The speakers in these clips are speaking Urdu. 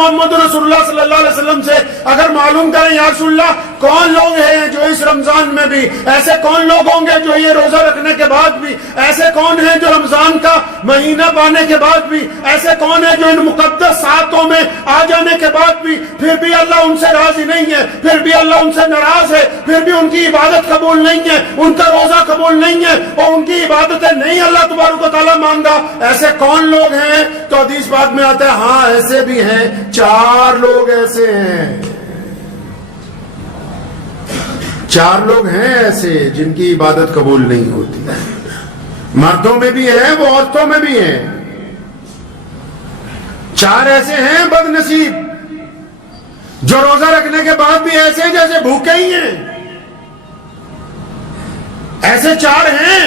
محمد رسول اللہ صلی اللہ علیہ وسلم سے اگر معلوم کریں یا رسول اللہ کون لوگ ہیں جو اس رمضان میں بھی، ایسے کون لوگ ہوں گے جو یہ روزہ رکھنے کے بعد بھی، ایسے کون ہیں جو رمضان کا مہینہ پانے کے بعد بھی، ایسے کون ہیں جو ان مقدس ساعتوں میں آ جانے کے بعد بھی پھر بھی اللہ ان سے راضی نہیں ہے، پھر بھی اللہ ان سے ناراض ہے، پھر بھی ان کی عبادت قبول نہیں ہے، ان کا روزہ قبول نہیں ہے اور ان کی عبادتیں نہیں اللہ تبارک و تعالیٰ مانگا، ایسے کون لوگ ہیں؟ تو حدیث پاک میں آتا ہے ہاں ایسے بھی ہیں، 4 لوگ ایسے ہیں، 4 لوگ ہیں ایسے جن کی عبادت قبول نہیں ہوتی، مردوں میں بھی ہیں وہ عورتوں میں بھی ہیں، 4 ایسے ہیں بد نصیب جو روزہ رکھنے کے بعد بھی ایسے ہیں جیسے بھوکے ہی ہیں، ایسے 4 ہیں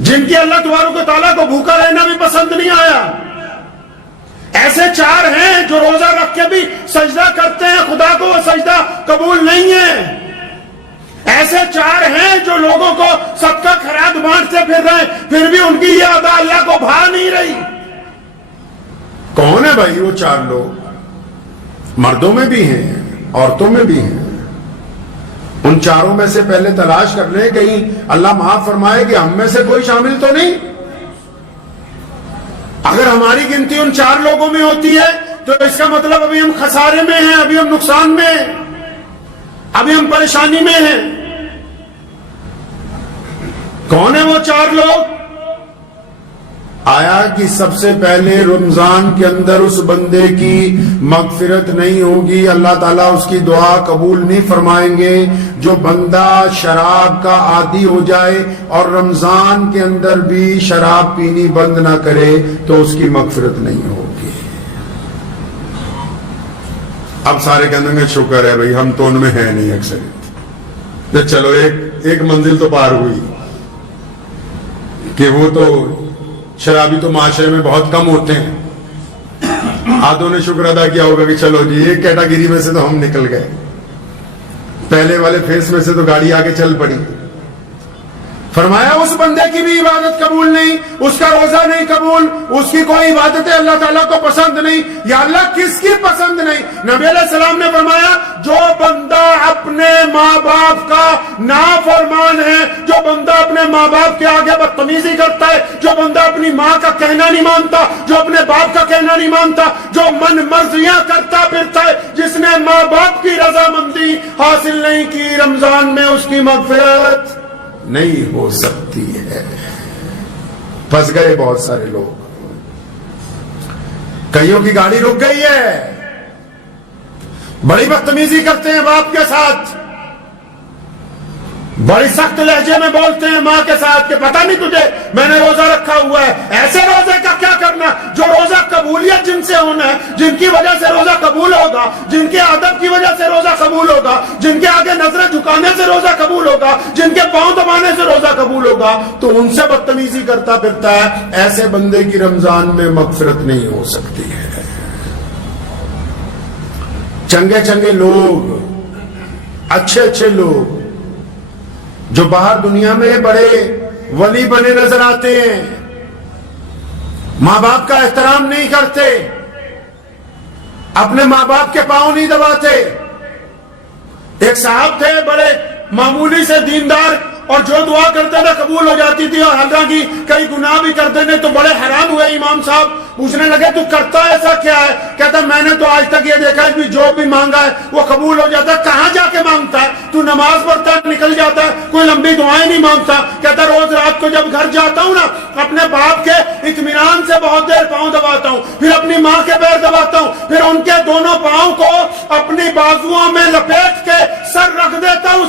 جن کی اللہ تبارک و تعالیٰ کو بھوکا رہنا بھی پسند نہیں آیا، ایسے 4 ہیں جو روزہ رکھ کے بھی سجدہ کرتے ہیں خدا کو وہ سجدہ قبول نہیں ہے، ایسے 4 ہیں جو لوگوں کو صدقہ خیرات بانٹتے پھر رہے ہیں پھر بھی ان کی یہ ادا اللہ کو بھا نہیں رہی۔ کون ہے بھائی وہ 4 لوگ؟ مردوں میں بھی ہیں عورتوں میں بھی ہیں، ان 4 میں سے پہلے تلاش کر لیں کہیں اللہ معاف فرمائے کہ ہم میں سے کوئی شامل تو نہیں۔ اگر ہماری گنتی ان 4 لوگوں میں ہوتی ہے تو اس کا مطلب ابھی ہم خسارے میں ہیں، ابھی ہم نقصان میں ہیں، ابھی ہم پریشانی میں ہیں۔ کون ہے وہ 4 لوگ؟ آیا کہ سب سے پہلے رمضان کے اندر اس بندے کی مغفرت نہیں ہوگی، اللہ تعالیٰ اس کی دعا قبول نہیں فرمائیں گے جو بندہ شراب کا عادی ہو جائے اور رمضان کے اندر بھی شراب پینی بند نہ کرے تو اس کی مغفرت نہیں ہوگی۔ اب سارے کہنے گے شکر ہے بھائی ہم تو ان میں ہیں نہیں اکثر، چلو ایک منزل تو پار ہوئی کہ وہ تو شرابی تو معاشرے میں بہت کم ہوتے ہیں، آدھوں نے شکر ادا کیا ہوگا کہ چلو جی ایک کیٹاگری میں سے تو ہم نکل گئے، پہلے والے فیس میں سے تو گاڑی آگے چل پڑی۔ فرمایا اس بندے کی بھی عبادت قبول نہیں، اس کا روزہ نہیں قبول، اس کی کوئی عبادت اللہ تعالیٰ کو پسند نہیں، یا اللہ کس کی پسند نہیں؟ نبی علیہ السلام نے فرمایا جو بندہ اپنے ماں باپ کا نافرمان ہے، جو بندہ اپنے ماں باپ کے آگے بدتمیزی کرتا ہے، جو بندہ اپنی ماں کا کہنا نہیں مانتا، جو اپنے باپ کا کہنا نہیں مانتا، جو من مرضیاں کرتا پھرتا ہے، جس نے ماں باپ کی رضامندی حاصل نہیں کی، رمضان میں اس کی مغفرت نہیں ہو سکتی ہے۔ پھنس گئے بہت سارے لوگ، کئیوں کی گاڑی رک گئی ہے، بڑی بدتمیزی کرتے ہیں باپ کے ساتھ، بڑی سخت لہجے میں بولتے ہیں ماں کے ساتھ کہ پتہ نہیں تجھے میں نے روزہ رکھا ہوا ہے۔ ایسے روزے کا کیا کرنا جو روزہ قبولیت جن سے ہونا ہے، جن کی وجہ سے روزہ قبول ہوگا، جن کے ادب کی وجہ سے روزہ قبول ہوگا، جن کے آگے نظریں جھکانے سے روزہ قبول ہوگا، جن کے پاؤں دبانے سے روزہ قبول ہوگا، تو ان سے بدتمیزی کرتا پھرتا ہے، ایسے بندے کی رمضان میں مغفرت نہیں ہو سکتی ہے۔ چنگے چنگے لوگ، اچھے اچھے لوگ جو باہر دنیا میں بڑے ولی بنے نظر آتے ہیں، ماں باپ کا احترام نہیں کرتے، اپنے ماں باپ کے پاؤں نہیں دباتے۔ ایک صاحب تھے بڑے معمولی سے دیندار، اور جو دعا کرتے تھے قبول ہو جاتی تھی، اور حالانکہ کئی گناہ بھی کرتے تھے، تو بڑے حیران ہوئے امام صاحب، پوچھنے لگے تو کرتا ایسا کیا ہے؟ کہتا میں نے تو آج تک یہ دیکھا ہے کہ جو بھی مانگا ہے وہ قبول ہو جاتا ہے، کہاں جا کے مانگتا ہے؟ تو نماز پڑھتا ہے نکل جاتا ہے، کوئی لمبی دعائیں نہیں مانگتا۔ کہتا روز رات کو جب گھر جاتا ہوں نا، اپنے باپ کے اطمینان سے بہت دیر پاؤں دباتا ہوں، پھر اپنی ماں کے پیر دباتا ہوں، پھر ان کے دونوں پاؤں کو اپنی بازوؤں میں لپیٹ کے سر رکھ دیتا ہوں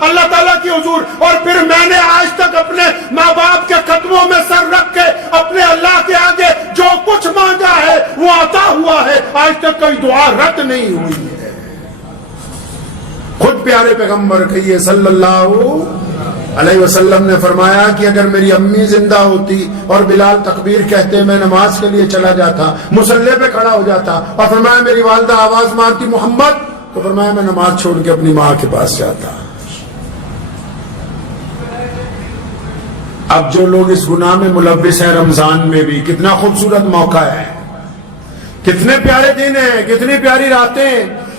اللہ تعالیٰ کی حضور، اور پھر میں نے آج تک اپنے ماں باپ کے قدموں میں سر رکھ کے اپنے اللہ کے آگے جو کچھ مانگا ہے وہ عطا ہوا ہے، آج تک کوئی دعا رد نہیں ہوئی ہے۔ خود پیارے پیغمبر کہیے صلی اللہ علیہ وسلم نے فرمایا کہ اگر میری امی زندہ ہوتی اور بلال تکبیر کہتے میں نماز کے لیے چلا جاتا، مصلی پہ کھڑا ہو جاتا، اور فرمایا میری والدہ آواز مارتی محمد، تو فرمایا میں نماز چھوڑ کے اپنی ماں کے پاس جاتا۔ اب جو لوگ اس گناہ میں ملوث ہیں رمضان میں بھی، کتنا خوبصورت موقع ہے کتنے پیارے دن ہیں، کتنی پیاری راتیں،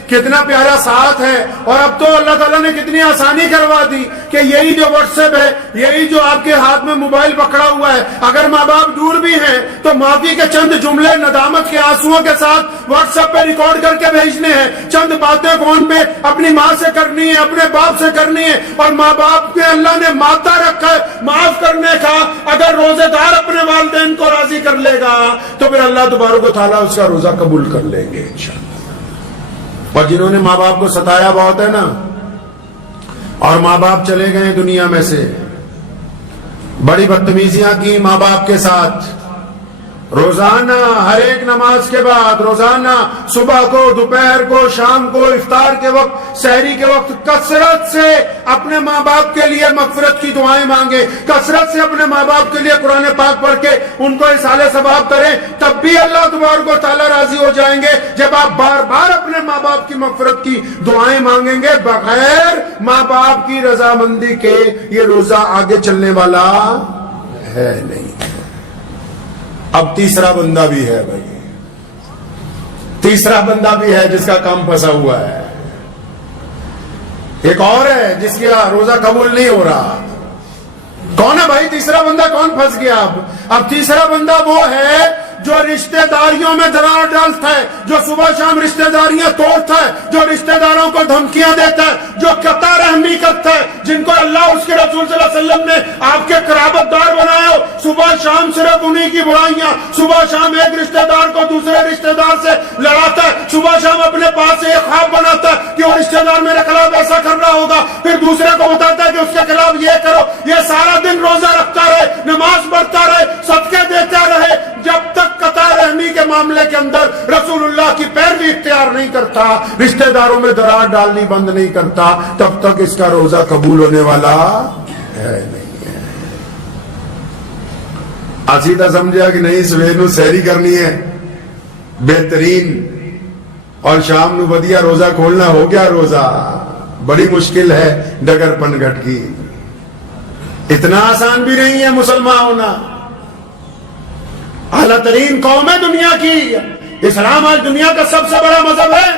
کتنا پیارا ساتھ ہے. اور اب تو اللہ تعالیٰ نے کتنی آسانی کروا دی کہ یہی جو واٹس ایپ ہے، یہی جو آپ کے ہاتھ میں موبائل پکڑا ہوا ہے، اگر ماں باپ دور بھی ہیں تو معافی کے چند جملے ندامت کے آنسوؤں کے ساتھ واٹس ایپ پہ ریکارڈ کر کے بھیجنے ہیں. چند باتیں فون پہ اپنی ماں سے کرنی ہے، اپنے باپ سے کرنی ہے. اور ماں باپ کے اللہ نے مادہ رکھا ہے معاف کرنے کا. اگر روزے دار اپنے والدین کو راضی کر لے گا تو پھر اللہ تبارک و تعالیٰ اس کا روزہ قبول کر لیں گے انشاءاللہ. اور جنہوں نے ماں باپ کو ستایا بہت ہے نا، اور ماں باپ چلے گئے دنیا میں سے، بڑی بدتمیزیاں کی ماں باپ کے ساتھ، روزانہ ہر ایک نماز کے بعد، روزانہ صبح کو، دوپہر کو، شام کو، افطار کے وقت، سحری کے وقت کثرت سے اپنے ماں باپ کے لیے مغفرت کی دعائیں مانگے، کثرت سے اپنے ماں باپ کے لیے قرآن پاک پڑھ کے ان کو اصالہ ثواب کریں. تب بھی اللہ تبارک و تعالیٰ راضی ہو جائیں گے جب آپ بار بار اپنے ماں باپ کی مغفرت کی دعائیں مانگیں گے. بغیر ماں باپ کی رضامندی کے یہ روزہ آگے چلنے والا ہے نہیں. اب تیسرا بندہ بھی ہے بھائی، تیسرا بندہ بھی ہے جس کا کام پھنسا ہوا ہے. ایک اور ہے جس کا روزہ قبول نہیں ہو رہا. کون ہے بھائی تیسرا بندہ؟ کون پھنس گیا؟ اب تیسرا بندہ وہ ہے جو رشتہ داریوں میں دراڑ ڈالتا ہے، جو صبح شام رشتہ داریاں توڑتا ہے، جو رشتہ داروں کو دھمکیاں دیتا ہے، جو قطع رحمی کرتا ہے، جن کو اللہ اس کے رسول صلی اللہ علیہ وسلم نے آپ کے قرابت دار بنایا ہو. صبح شام صرف انہی کی برائیاں، صبح شام ایک رشتہ دار کو دوسرے رشتہ دار سے لڑاتا ہے، صبح شام اپنے پاس سے ایک خواب بناتا ہے کہ وہ رشتہ دار میرے خلاف ایسا کر رہا ہوگا، پھر دوسرے کو بتاتا ہے کہ اس کے خلاف یہ کرو. یہ سارا دن روزہ رکھتا رہے، نماز پڑھتا رہے، صدقے دیتا رہے، جب تک قطع رحمی کے معاملے کے اندر رسول اللہ کی پیروی اختیار نہیں کرتا، رشتہ داروں میں دراڑ ڈالنی بند نہیں کرتا، تب تک اس کا روزہ قبول ہونے والا ہے نہیں ہے. آسیدہ سمجھا کہ نہیں سویر نو سحری کرنی ہے بہترین اور شام نو ودیا روزہ کھولنا ہو گیا روزہ. بڑی مشکل ہے ڈگر پن گھٹ کی. اتنا آسان بھی نہیں ہے مسلمان ہونا. اعلیٰ ترین قوم ہے دنیا کی. اسلام آج دنیا کا سب سے بڑا مذہب ہے.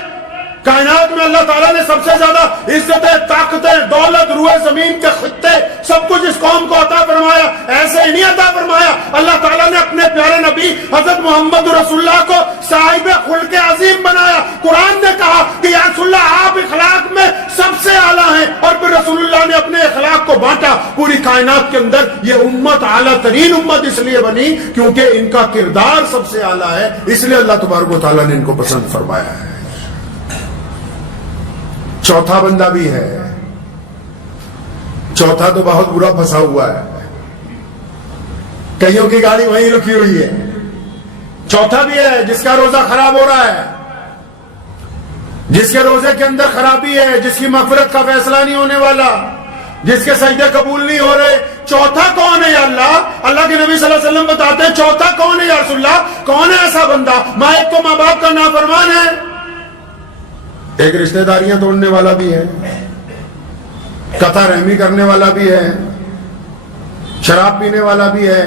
کائنات میں اللہ تعالیٰ نے سب سے زیادہ عزتیں، طاقتیں، دولت، روئے زمین کے خطے سب کچھ اس قوم کو عطا فرمایا. ایسے ہی نہیں عطا فرمایا، اللہ تعالیٰ نے اپنے پیارے نبی حضرت محمد رسول اللہ کو صاحب خلق عظیم بنایا. قرآن نے کہا کہ یا رسول اللہ آپ اخلاق میں سب سے اعلیٰ ہیں، اور پھر رسول اللہ نے اپنے اخلاق کو بانٹا پوری کائنات کے اندر. یہ امت اعلیٰ ترین امت اس لیے بنی کیونکہ ان کا کردار سب سے اعلیٰ ہے، اس لیے اللہ تبارک و تعالیٰ نے ان کو پسند فرمایا ہے. چوتھا بندہ بھی ہے. چوتھا تو بہت برا پھنسا ہوا ہے، کئیوں کی گاڑی وہیں رکھی ہوئی ہے. چوتھا بھی ہے جس کا روزہ خراب ہو رہا ہے، جس کے روزے کے اندر خرابی ہے، جس کی مغفرت کا فیصلہ نہیں ہونے والا، جس کے سجدے قبول نہیں ہو رہے. چوتھا کون ہے یا اللہ؟ اللہ کے نبی صلی اللہ علیہ وسلم بتاتے ہیں چوتھا کون ہے یا رسول اللہ؟ کون ہے ایسا بندہ؟ ایک تو ماں باپ کا نافرمان ہے، ایک رشتہ داریاں توڑنے والا بھی ہے، قطع رحمی کرنے والا بھی ہے، شراب پینے والا بھی ہے.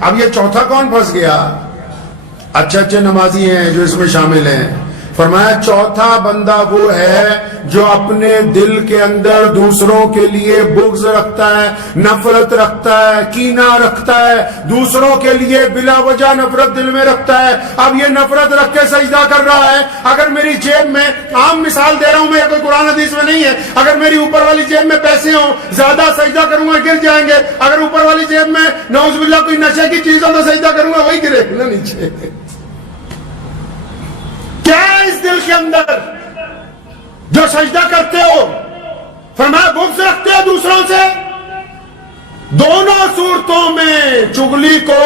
اب یہ چوتھا کون پھنس گیا؟ اچھے نمازی ہیں جو اس میں شامل ہیں. فرمایا چوتھا بندہ وہ ہے جو اپنے دل کے اندر دوسروں کے لیے بغض رکھتا ہے، نفرت رکھتا ہے، کینہ رکھتا ہے، دوسروں کے لیے بلا وجہ نفرت دل میں رکھتا ہے. اب یہ نفرت رکھ کے سجدہ کر رہا ہے. اگر میری جیب میں، عام مثال دے رہا ہوں میں، کوئی قرآن حدیث میں نہیں ہے، اگر میری اوپر والی جیب میں پیسے ہوں زیادہ سجدہ کروں گا گر جائیں گے. اگر اوپر والی جیب میں نعوذ باللہ کوئی نشے کی چیز ہو تو سجدہ کروں گا وہی گرے گا نیچے. کیا ہے اس دل کے اندر جو سجدہ کرتے ہو؟ فرمایا بغض رکھتے ہو دوسروں سے. دونوں صورتوں میں چغلی کو،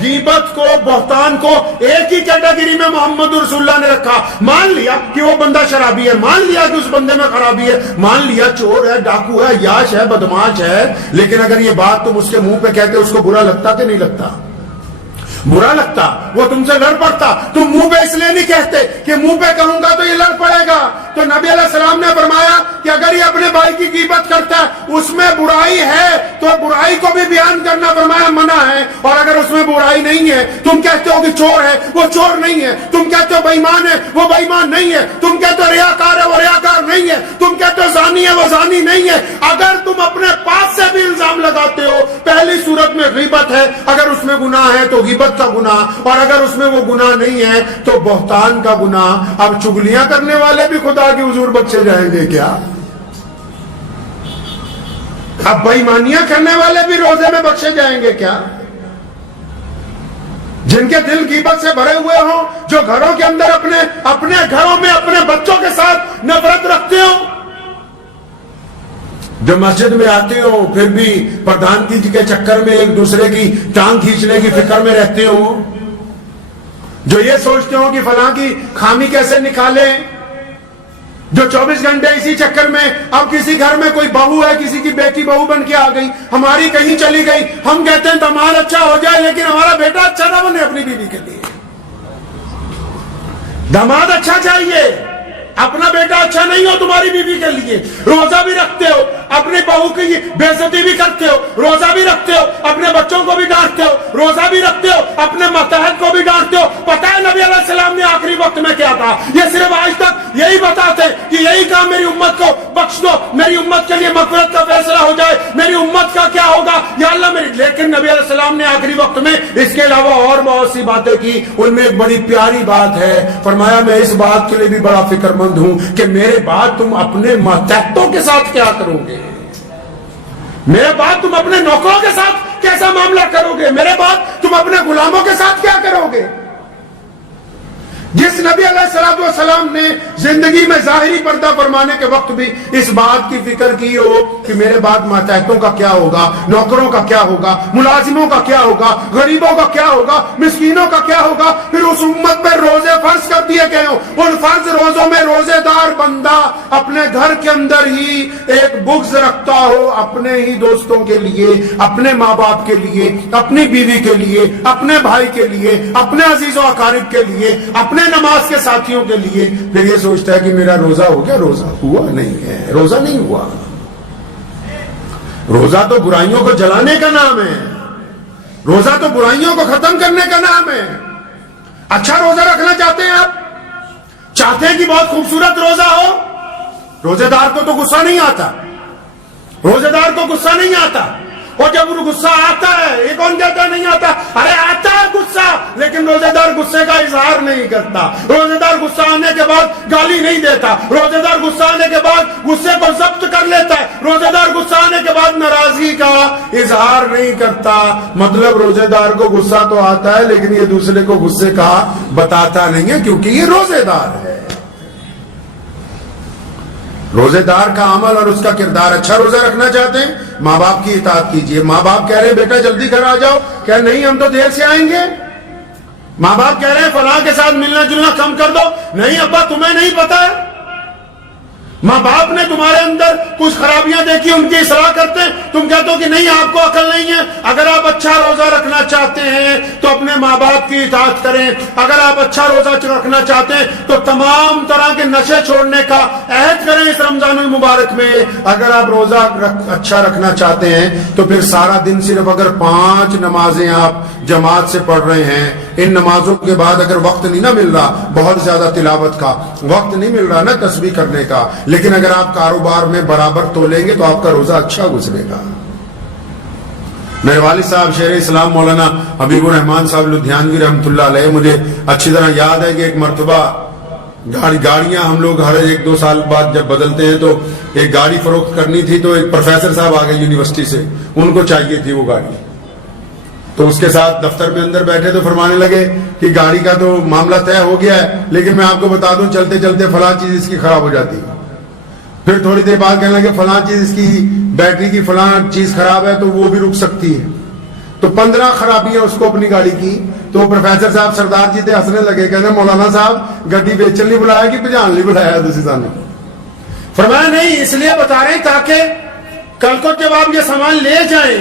غیبت کو، بہتان کو ایک ہی کیٹیگری میں محمد رسول اللہ نے رکھا. مان لیا کہ وہ بندہ شرابی ہے، مان لیا کہ اس بندے میں خرابی ہے، مان لیا چور ہے، ڈاکو ہے، یاش ہے، بدماش ہے، لیکن اگر یہ بات تم اس کے منہ پہ کہتے اس کو برا لگتا کہ نہیں لگتا؟ برا لگتا. وہ تم سے لڑ پڑتا، تم منہ پہ اس لیے نہیں کہتے کہ منہ پہ کہوں گا تو یہ لڑ پڑے گا. تو نبی علیہ السلام نے فرمایا کہ اگر یہ اپنے بھائی کی غیبت کرتا ہے اس میں برائی ہے تو برائی کو بھی بیان کرنا فرمایا منع ہے. اور اگر اس میں برائی نہیں ہے, تم کہتے ہو کہ چور ہے, وہ چور نہیں ہے. تم کہتے ہو بے ایمان ہے, وہ بے ایمان نہیں ہے. تم کہتے ہو ریاکار ہے, وہ ریاکار نہیں ہے. تم کہتے ہو زانی ہے, وہ زانی نہیں ہے. اگر تم اپنے پاس سے بھی الزام لگاتے ہو, پہلی صورت میں غیبت ہے, اگر اس میں گناہ ہے تو غیبت کا گناہ, اور اگر اس میں وہ گناہ نہیں ہے تو بہتان کا گناہ. اب چغلیاں کرنے والے بھی خدا کے حضور بخشے جائیں گے کیا؟ اب بے ایمانیاں کرنے والے بھی روزے میں بخشے جائیں گے کیا؟ جن کے دل غیبت سے بھرے ہوئے ہوں, جو گھروں کے اندر اپنے گھروں میں اپنے بچوں کے ساتھ نفرت رکھتے ہوں, جو مسجد میں آتے ہو پھر بھی پردھان جی کے چکر میں ایک دوسرے کی ٹانگ کھینچنے کی فکر میں رہتے ہو, جو یہ سوچتے ہو کہ فلاں کی خامی کیسے نکالیں, جو 24 گھنٹے اسی چکر میں, اب کسی گھر میں کوئی بہو ہے, کسی کی بیٹی بہو بن کے آ گئی, ہماری کہیں چلی گئی, ہم کہتے ہیں داماد اچھا ہو جائے لیکن ہمارا بیٹا اچھا نہ بنے اپنی بیوی کے لیے. داماد اچھا چاہیے, اپنا بیٹا اچھا نہیں ہو تمہاری بیوی کے لیے. روزہ بھی رکھتے ہو, اپنی بہو کی بے عزتی بھی کرتے ہو, روزہ بھی رکھتے ہو, اپنے بچوں کو بھی ڈانٹتے ہو, روزہ بھی رکھتے ہو, اپنے ماتحت کو بھی ڈانٹتے ہو. پتہ ہے نبی علیہ السلام نے آخری وقت میں کیا کہا؟ یہ صرف آج تک یہی بتاتے کہ یہی کہا میری امت کو بخش دو, میری امت کے لیے مغفرت کا فیصلہ ہو جائے, میری امت کا کیا ہوگا یا اللہ میری. لیکن نبی علیہ السلام نے آخری وقت میں اس کے علاوہ اور بہت سی باتیں کی. ان میں ایک بڑی پیاری بات ہے, فرمایا میں اس بات کے لیے بھی بڑا فکر مند ہوں کہ میرے بعد تم اپنے ماتحتوں کے ساتھ کیا کرو گے, میرے بعد تم اپنے نوکروں کے ساتھ کیسا معاملہ کرو گے, میرے بعد تم اپنے غلاموں کے ساتھ کیا کرو گے. جس نبی علیہ السلام نے زندگی میں ظاہری پردہ فرمانے کے وقت بھی اس بات کی فکر کی ہو کہ میرے بعد ماتحتوں کا کیا ہوگا, نوکروں کا کیا ہوگا, ملازموں کا کیا ہوگا, غریبوں کا کیا ہوگا, مسکینوں کا کیا ہوگا, پھر اس امت پہ روزے فرض کر دیے گئے ہوں. ان فرض روزوں میں روزے دار بندہ اپنے گھر کے اندر ہی ایک بغض رکھتا ہو اپنے ہی دوستوں کے لیے, اپنے ماں باپ کے لیے, اپنی بیوی کے لیے, اپنے بھائی کے لیے, اپنے عزیز و اقارب کے لیے, اپنے نماز کے ساتھیوں کے لیے, پھر یہ سوچتا ہے کہ میرا روزہ ہو گیا. روزہ ہوا نہیں ہے, روزہ نہیں ہوا. روزہ تو برائیوں کو جلانے کا نام ہے, روزہ تو برائیوں کو ختم کرنے کا نام ہے. اچھا روزہ رکھنا چاہتے ہیں آپ, چاہتے ہیں کہ بہت خوبصورت روزہ ہو. روزے دار کو تو غصہ نہیں آتا, روزے دار کو غصہ نہیں آتا. اور جب غصہ آتا ہے, یہ کون کہتا نہیں آتا؟ ارے آتا ہے غصہ, لیکن روزے دار غصے کا اظہار نہیں کرتا. روزے دار غصہ آنے کے بعد گالی نہیں دیتا. روزے دار غصہ آنے کے بعد غصے کو ضبط کر لیتا ہے. روزے دار غصہ آنے کے بعد ناراضگی کا اظہار نہیں کرتا. مطلب روزے دار کو غصہ تو آتا ہے لیکن یہ دوسرے کو غصے کا بتاتا نہیں ہے, کیونکہ یہ روزے دار ہے. روزے دار کا عمل اور اس کا کردار. اچھا روزہ رکھنا چاہتے ہیں, ماں باپ کی اطاعت کیجئے. ماں باپ کہہ رہے ہیں بیٹا جلدی گھر آ جاؤ, کہ نہیں ہم تو دیر سے آئیں گے. ماں باپ کہہ رہے ہیں فلاں کے ساتھ ملنا جلنا کم کر دو, نہیں ابا تمہیں نہیں پتا ہے. ماں باپ نے تمہارے اندر کچھ خرابیاں دیکھی, ان کی اصلاح کرتے ہیں, تم کہتے ہو کہ نہیں آپ کو عقل نہیں ہے. اگر آپ اچھا روزہ رکھنا چاہتے ہیں تو اپنے ماں باپ کی اطاعت کریں. اگر آپ اچھا روزہ رکھنا چاہتے ہیں تو تمام طرح کے نشے چھوڑنے کا عہد کریں اس رمضان المبارک میں. اگر آپ روزہ اچھا رکھنا چاہتے ہیں تو پھر سارا دن صرف اگر 5 نمازیں آپ جماعت سے پڑھ رہے ہیں, ان نمازوں کے بعد اگر وقت نہیں نہ مل رہا بہت زیادہ تلاوت کا, وقت نہیں مل رہا نا تسبیح کرنے کا, لیکن اگر آپ کاروبار میں برابر تولیں گے تو آپ کا روزہ اچھا گزرے گا. میرے والد صاحب شیخ اسلام مولانا حبیب الرحمان صاحب لدھیانوی رحمۃ اللہ علیہ, مجھے اچھی طرح یاد ہے کہ ایک مرتبہ گاڑیاں ہم لوگ ہر 1-2 سال بعد جب بدلتے ہیں تو ایک گاڑی فروخت کرنی تھی, تو ایک پروفیسر صاحب آ گئے یونیورسٹی سے, ان کو چاہیے تھی وہ گاڑی. تو اس کے ساتھ دفتر میں اندر بیٹھے تو فرمانے لگے کہ گاڑی کا تو معاملہ طے ہو گیا ہے, لیکن میں آپ کو بتا دوں چلتے چلتے فلاں چیز اس کی خراب ہو جاتی ہے. پھر تھوڑی دیر بعد کہنے لگے فلاں چیز اس کی بیٹری کی فلاں چیز خراب ہے تو وہ بھی رک سکتی ہے. تو 15 خرابیاں اس کو اپنی گاڑی کی. تو پروفیسر صاحب سردار جی تھے, ہنسنے لگے, کہنے مولانا صاحب گڈی بیچن نہیں بلایا کہ بجان نہیں بلایا دوسری سامنے. فرمایا نہیں, اس لیے بتا رہے ہیں تاکہ کل کو جب آپ یہ سامان لے جائیں,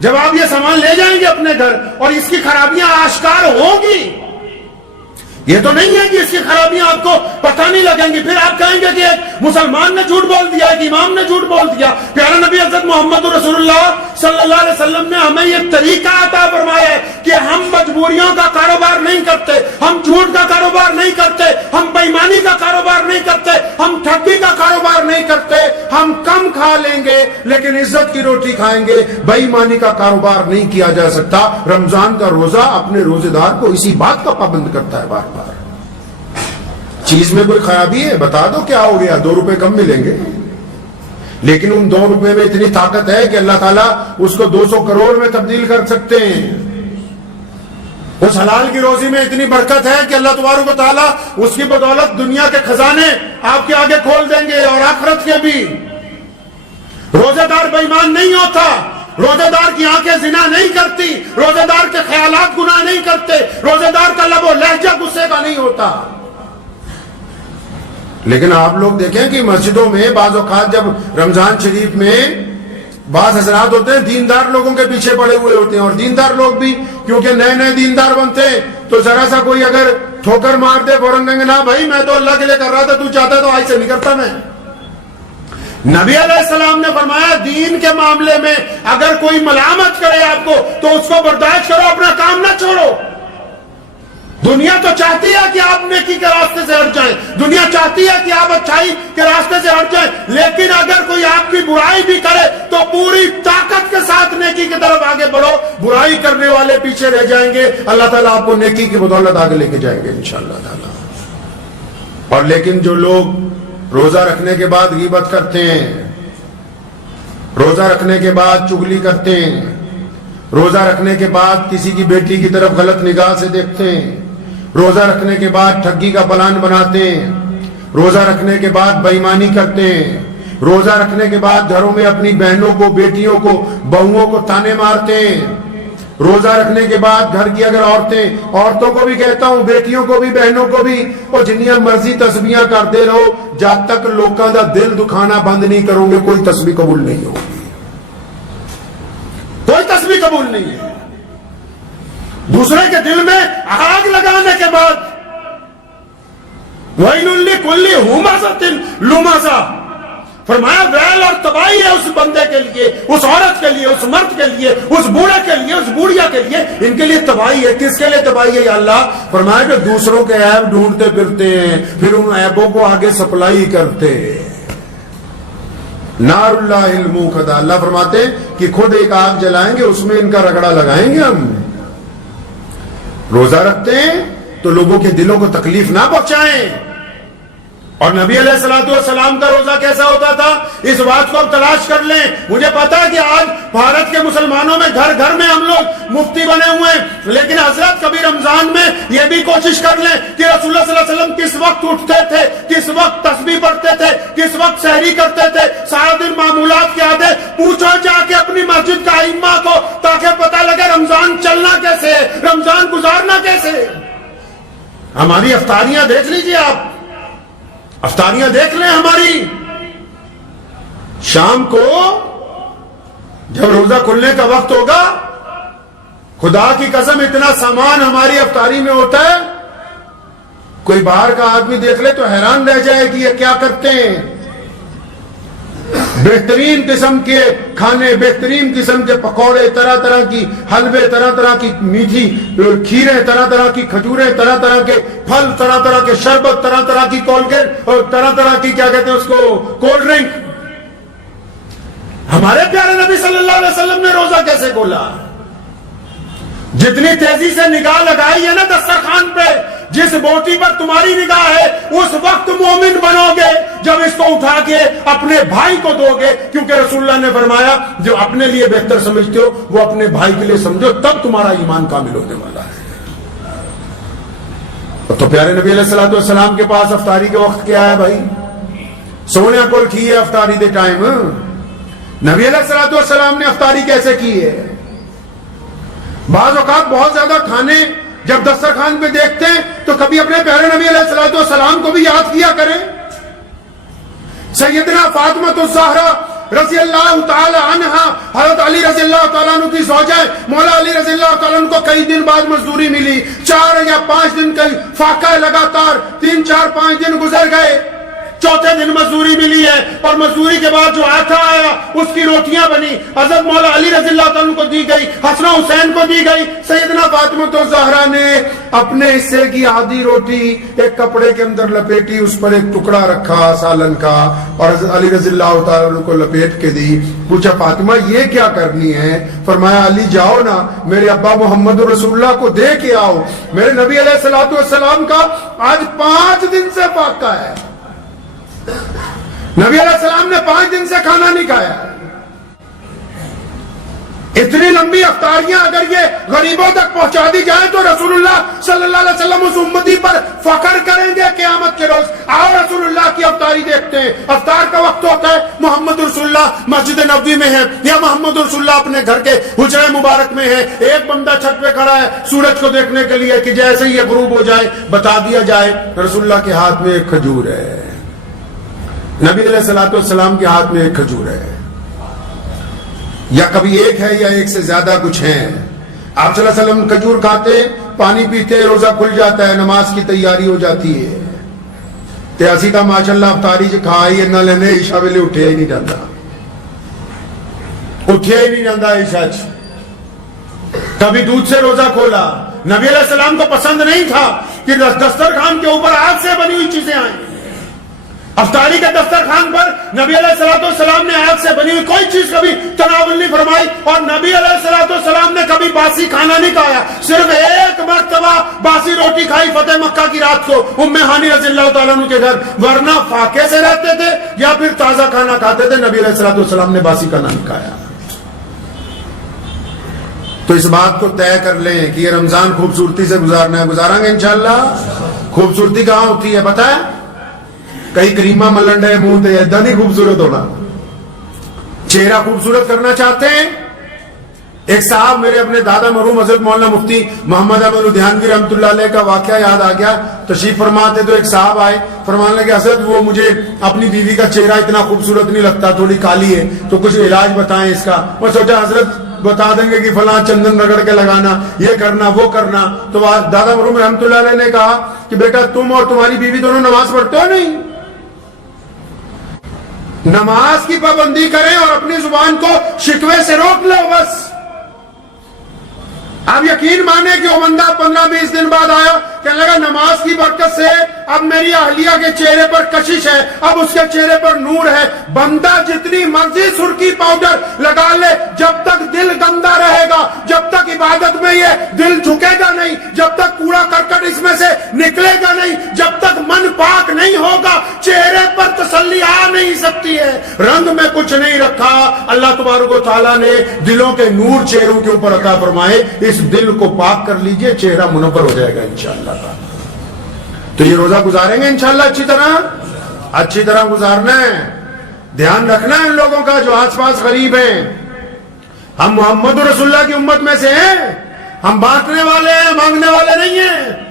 جب آپ یہ سامان لے جائیں گے اپنے گھر اور اس کی خرابیاں آشکار ہوں گی یہ تو نہیں ہے کہ اس کی خرابیاں آپ کو پتہ نہیں لگیں گی. پھر آپ کہیں گے کہ ایک مسلمان نے جھوٹ بول دیا, ایک امام نے جھوٹ بول دیا. پیارا نبی حضرت محمد رسول اللہ صلی اللہ علیہ وسلم نے ہمیں یہ طریقہ عطا فرمایا ہے کہ ہم مجبوریوں کا کاروبار نہیں کرتے, ہم جھوٹ کا کاروبار نہیں کرتے, ہم بے ایمانی کا کاروبار نہیں کرتے, ہم ٹھگی کا کاروبار نہیں کرتے. ہم کم کھا لیں گے لیکن عزت کی روٹی کھائیں گے. بے ایمانی کا کاروبار نہیں کیا جا سکتا. رمضان کا روزہ اپنے روزے دار کو اسی بات کا پابند کرتا ہے. بار بار چیز میں کوئی خرابی ہے بتا دو, کیا ہو گیا, 2 روپے کم ملیں گے. لیکن ان 2 روپے میں اتنی طاقت ہے کہ اللہ تعالیٰ اس کو 200 کروڑ میں تبدیل کر سکتے ہیں. اس حلال کی روزی میں اتنی برکت ہے کہ اللہ تبارک و تعالیٰ اس کی بدولت دنیا کے خزانے آپ کے آگے کھول دیں گے اور آخرت کے بھی. روزہ دار بے ایمان نہیں ہوتا, روزہ دار کی آنکھیں زنا نہیں کرتی, روزہ دار کے خیالات گناہ نہیں کرتے, روزہ دار کا لب و لہجہ غصے کا نہیں ہوتا. لیکن آپ لوگ دیکھیں کہ مسجدوں میں بعض اوقات جب رمضان شریف میں بعض حضرات ہوتے ہیں دیندار لوگوں کے پیچھے پڑے ہوئے ہوتے ہیں, اور دیندار لوگ بھی کیونکہ نئے نئے دیندار بنتے ہیں تو ذرا سا کوئی اگر ٹھوکر مار دے فوراً کہیں گے نا بھائی میں تو اللہ کے لیے کر رہا تھا, تو چاہتا تو آج سے نہیں کرتا. میں نبی علیہ السلام نے فرمایا دین کے معاملے میں اگر کوئی ملامت کرے آپ کو تو اس کو برداشت کرو, اپنا کام نہ چھوڑو. دنیا تو چاہتی ہے کہ آپ نیکی کے راستے سے ہٹ جائیں, دنیا چاہتی ہے کہ آپ اچھائی کے راستے سے ہٹ جائیں, لیکن اگر کوئی آپ کی برائی بھی کرے تو پوری طاقت کے ساتھ نیکی کی طرف آگے بڑھو. برائی کرنے والے پیچھے رہ جائیں گے, اللہ تعالیٰ آپ کو نیکی کی بدولت آگے لے کے جائیں گے انشاءاللہ تعالیٰ. اور لیکن جو لوگ روزہ رکھنے کے بعد غیبت کرتے ہیں, روزہ رکھنے کے بعد چغلی کرتے ہیں, روزہ رکھنے کے بعد کسی کی بیٹی کی طرف غلط نگاہ سے دیکھتے ہیں, روزہ رکھنے کے بعد ٹھگی کا پلان بناتے ہیں, روزہ رکھنے کے بعد بے ایمانی کرتے ہیں, روزہ رکھنے کے بعد گھروں میں اپنی بہنوں کو, بیٹیوں کو, بہوؤں کو تانے مارتے ہیں, روزہ رکھنے کے بعد گھر کی اگر عورتوں کو بھی کہتا ہوں, بیٹیوں کو بھی, بہنوں کو بھی, اور جنیاں مرضی تسبیحاں کرتے رہو, جب تک لوگوں کا دل دکھانا بند نہیں کرو گے کوئی تسبیح قبول نہیں ہوگی, کوئی تسبیح قبول نہیں ہے. دوسرے کے دل میں آگ لگانے کے بعد وَيْلٌ لِكُلِّ هُمَزَةٍ لُمَزَةٍ فرمایا ویل اور تباہی ہے اس بندے کے لیے, اس عورت کے لیے, اس مرد کے لیے, اس بوڑھے کے لیے, اس بوڑھیا کے لیے. ان کے لیے تباہی ہے. کس کے لیے تباہی ہے یا اللہ؟ فرمایا کہ دوسروں کے عیب ڈھونڈتے پھرتے ہیں, پھر ان عیبوں کو آگے سپلائی کرتے. نار اللہ الموقدہ, اللہ فرماتے ہیں کہ خود ایک آگ جلائیں گے, اس میں ان کا رگڑا لگائیں گے ہم. روزہ رکھتے ہیں تو لوگوں کے دلوں کو تکلیف نہ پہنچائیں. اور نبی علیہ السلام کا روزہ کیسا ہوتا تھا اس بات کو اب تلاش کر لیں. مجھے پتا ہے کہ آج بھارت کے مسلمانوں میں گھر گھر میں ہم لوگ مفتی بنے ہوئے ہیں, لیکن حضرت کبھی رمضان میں یہ بھی کوشش کر لیں کہ رسول اللہ صلی اللہ علیہ وسلم کس وقت اٹھتے تھے, کس وقت تسبیح پڑھتے تھے, کس وقت سحری کرتے تھے, سارا دن معمولات کیا تھے. پوچھو جا کے اپنی مسجد کا ائمہ کو, تاکہ پتہ لگے رمضان چلنا کیسے ہے, رمضان گزارنا کیسے ہے. ہماری افطاریاں دیکھ لیجئے, آپ افطاریاں دیکھ لیں ہماری. شام کو جب روزہ کھلنے کا وقت ہوگا, خدا کی قسم اتنا سامان ہماری افطاری میں ہوتا ہے, کوئی باہر کا آدمی دیکھ لے تو حیران رہ جائے کہ یہ کیا کرتے ہیں. بہترین قسم کے کھانے, بہترین قسم کے پکوڑے, طرح طرح کی حلوے, طرح طرح کی میٹھی کھیریں, طرح طرح کی کھجوریں, طرح طرح کے پھل, طرح طرح کے شربت, طرح طرح کی کولگیٹ اور طرح طرح کی کیا کہتے ہیں اس کو کولڈ ڈرنک. ہمارے پیارے نبی صلی اللہ علیہ وسلم نے روزہ کیسے کھولا؟ جتنی تیزی سے نگاہ لگائی ہے نا دسترخوان پہ, جس بوٹی پر تمہاری نگاہ ہے اس وقت مومن بنو گے جب اس کو اٹھا کے اپنے بھائی کو دو گے, کیونکہ رسول اللہ نے فرمایا جو اپنے لیے بہتر سمجھتے ہو وہ اپنے بھائی کے لیے سمجھو, تب تمہارا ایمان کامل ہونے والا ہے. تو پیارے نبی علیہ الصلوۃ والسلام کے پاس افطاری کے وقت کیا ہے بھائی؟ سونے کول کی ہے افطاری دے ٹائم. نبی علیہ الصلوۃ والسلام نے افطاری کیسے کی ہے؟ بعض اوقات بہت زیادہ کھانے جب دسترخوان پہ دیکھتے ہیں تو کبھی اپنے پیارے نبی علیہ الصلوۃ والسلام کو بھی یاد کیا کریں. سیدنا فاطمہ الزہرا رضی اللہ تعالی عنہا، حضرت علی رضی اللہ تعالیٰ عنہ کی زوجہ مولا علی رضی اللہ تعالیٰ عنہ کو کئی دن بعد مزدوری ملی، 4 یا 5 دن کا فاقہ لگاتار 3 4 5 دن گزر گئے، چوتھے دن مزدوری ملی ہے، اور مزدوری کے بعد جو آٹا آیا اس کی روٹیاں بنی، حضرت مولا علی رضی اللہ تعالیٰ عنہ کو دی گئی، حسن و حسین کو دی گئی، سیدنا فاطمہ الزہرا نے اپنے حصے کی آدھی روٹی ایک کپڑے کے اندر لپیٹی، اس پر ایک ٹکڑا رکھا سالن کا، اور حضرت علی رضی اللہ تعالیٰ عنہ کو لپیٹ کے دی۔ پوچھا فاطمہ یہ کیا کرنی ہے؟ فرمایا علی جاؤ نا میرے ابا محمد رسول اللہ کو دے کے آؤ، میرے نبی علیہ الصلوۃ والسلام کا آج 5 دن سے فاقہ ہے، نبی علیہ السلام نے 5 دن سے کھانا نہیں کھایا۔ اتنی لمبی افطاریاں اگر یہ غریبوں تک پہنچا دی جائیں تو رسول اللہ صلی اللہ علیہ وسلم اس امتی پر فخر کریں گے قیامت کے روز۔ آؤ رسول اللہ کی افطاری دیکھتے ہیں۔ افطار کا وقت ہوتا ہے، محمد رسول اللہ مسجد نبوی میں ہے یا محمد رسول اللہ اپنے گھر کے حجرہ مبارک میں ہے، ایک بندہ چھت پہ کھڑا ہے سورج کو دیکھنے کے لیے کہ جیسے ہی یہ غروب ہو جائے بتا دیا جائے رسول اللہ کے ہاتھ میں ایک کھجور ہے، نبی علیہ الصلوۃ والسلام کے ہاتھ میں ایک کھجور ہے، یا کبھی ایک ہے یا ایک سے زیادہ کچھ ہیں۔ آپ صلی اللہ علیہ وسلم کھجور کھاتے، پانی پیتے، روزہ کھل جاتا ہے، نماز کی تیاری ہو جاتی ہے، تے اسی کا ماشاءاللہ افطاری چ کھائی نہ لینے عشاء ویلے اٹھیا ہی نہیں جاتا، اٹھیا ہی نہیں جاتا عشاء چ۔ کبھی دودھ سے روزہ کھولا، نبی علیہ السلام کو پسند نہیں تھا کہ دسترخوان کے اوپر آگ سے بنی ہوئی چیزیں آئیں۔ افطاری کے دسترخوان پر نبی علیہ الصلوۃ والسلام نے آگ سے بنی ہوئی کوئی چیز کبھی تناول نہیں فرمائی، اور نبی علیہ الصلوۃ والسلام نے کبھی باسی کھانا نہیں کھایا، صرف ایک مرتبہ باسی روٹی کھائی فتح مکہ کی رات کو ام ہانی رضی اللہ تعالیٰ عنہ کے گھر، ورنہ فاقے سے رہتے تھے یا پھر تازہ کھانا کھاتے تھے، نبی علیہ الصلوۃ والسلام نے باسی کھانا نہیں کھایا۔ تو اس بات کو طے کر لیں کہ یہ رمضان خوبصورتی سے گزارنا ہے، گزاریں گے انشاءاللہ۔ خوبصورتی کہاں ہوتی ہے پتہ ہے؟ کئی کریمہ ملنڈے منہ تے ایدا نہیں خوبصورت ہونا۔ چہرہ خوبصورت کرنا چاہتے ہیں؟ ایک صاحب میرے اپنے دادا مرحوم حضرت مولانا مفتی محمد احمد لدھیانوی رحمۃ اللہ علیہ کا واقعہ یاد آ گیا۔ تشریف فرماتے تو ایک صاحب آئے، فرمانے لگے حضرت وہ مجھے اپنی بیوی کا چہرہ اتنا خوبصورت نہیں لگتا، تھوڑی کالی ہے، تو کچھ علاج بتائیں اس کا۔ میں سوچا حضرت بتا دیں گے کہ فلاں چندن رگڑ کے لگانا، یہ کرنا وہ کرنا۔ تو دادا مرحوم رحمۃ اللہ علیہ نے کہا کہ بیٹا تم اور تمہاری بیوی دونوں نماز پڑھتے ہو نہیں؟ نماز کی پابندی کریں اور اپنی زبان کو شکوے سے روک لو بس۔ آپ یقین مانیں کہ وہ بندہ 15-20 دن بعد آیا، کہنے لگا نماز کی برکت سے اب میری اہلیہ کے چہرے پر کشش ہے، اب اس کے چہرے پر نور ہے۔ بندہ جتنی مرضی سرخی پاؤڈر لگا لے، جب تک دل گندا رہے گا، جب تک عبادت میں یہ دل جھکے گا نہیں، جب تک کوڑا کرکٹ اس میں سے نکلے گا نہیں، جب تک من پاک نہیں ہوگا، چہرے پر تسلی آ نہیں سکتی ہے۔ رنگ میں کچھ نہیں رکھا، اللہ تبارک و تعالیٰ نے دلوں کے نور چہروں کے اوپر عطا فرمائے، اس دل کو پاک کر لیجئے، چہرہ منور ہو جائے گا انشاءاللہ تعالی۔ تو یہ روزہ گزاریں گے انشاءاللہ اچھی طرح گزارنا ہے۔ دھیان رکھنا ہے ان لوگوں کا جو آس پاس غریب ہیں۔ ہم محمد رسول اللہ کی امت میں سے ہیں، ہم بانٹنے والے ہیں، مانگنے والے نہیں ہیں۔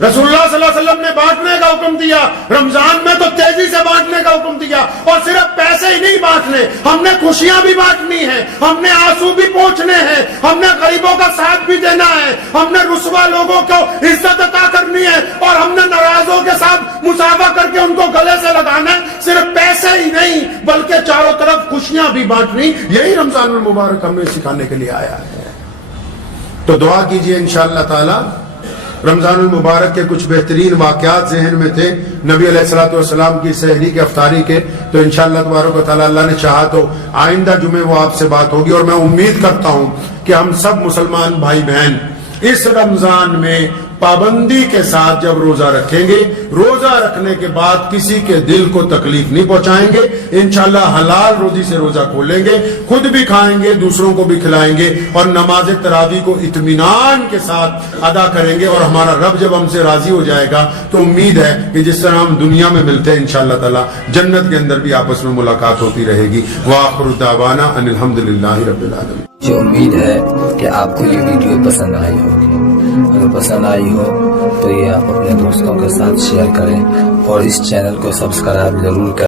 رسول اللہ صلی اللہ علیہ وسلم نے بانٹنے کا حکم دیا، رمضان میں تو تیزی سے بانٹنے کا حکم دیا، اور صرف پیسے ہی نہیں بانٹنے، ہم نے خوشیاں بھی بانٹنی ہیں، ہم نے آنسو بھی پہنچنے ہیں، ہم نے غریبوں کا ساتھ بھی دینا ہے، ہم نے رسوا لوگوں کو عزت عطا کرنی ہے، اور ہم نے ناراضوں کے ساتھ مصافحہ کر کے ان کو گلے سے لگانا ہے۔ صرف پیسے ہی نہیں بلکہ چاروں طرف خوشیاں بھی بانٹنی، یہی رمضان المبارک ہمیں سکھانے کے لیے آیا ہے۔ تو دعا کیجئے انشاءاللہ تعالی۔ رمضان المبارک کے کچھ بہترین واقعات ذہن میں تھے نبی علیہ الصلوۃ والسلام کی سحری کے افطاری کے، تو انشاءاللہ تبارک و تعالی اللہ نے چاہا تو آئندہ جمعے وہ آپ سے بات ہوگی، اور میں امید کرتا ہوں کہ ہم سب مسلمان بھائی بہن اس رمضان میں پابندی کے ساتھ جب روزہ رکھیں گے، روزہ رکھنے کے بعد کسی کے دل کو تکلیف نہیں پہنچائیں گے، انشاءاللہ حلال روزی سے روزہ کھولیں گے، خود بھی کھائیں گے، دوسروں کو بھی کھلائیں گے، اور نماز تراویح کو اطمینان کے ساتھ ادا کریں گے، اور ہمارا رب جب ہم سے راضی ہو جائے گا تو امید ہے کہ جس طرح ہم دنیا میں ملتے ہیں انشاءاللہ تعالی جنت کے اندر بھی آپس میں ملاقات ہوتی رہے گی۔ وآخر دعوانا ان الحمدللہ رب العالمین۔ مجھے امید ہے کہ آپ کو یہ ویڈیو پسند آئی ہوگی۔ اگر پسند آئی ہو تو یہ آپ اپنے دوستوں کے ساتھ شیئر کریں، اور اس چینل کو سبسکرائب ضرور کریں۔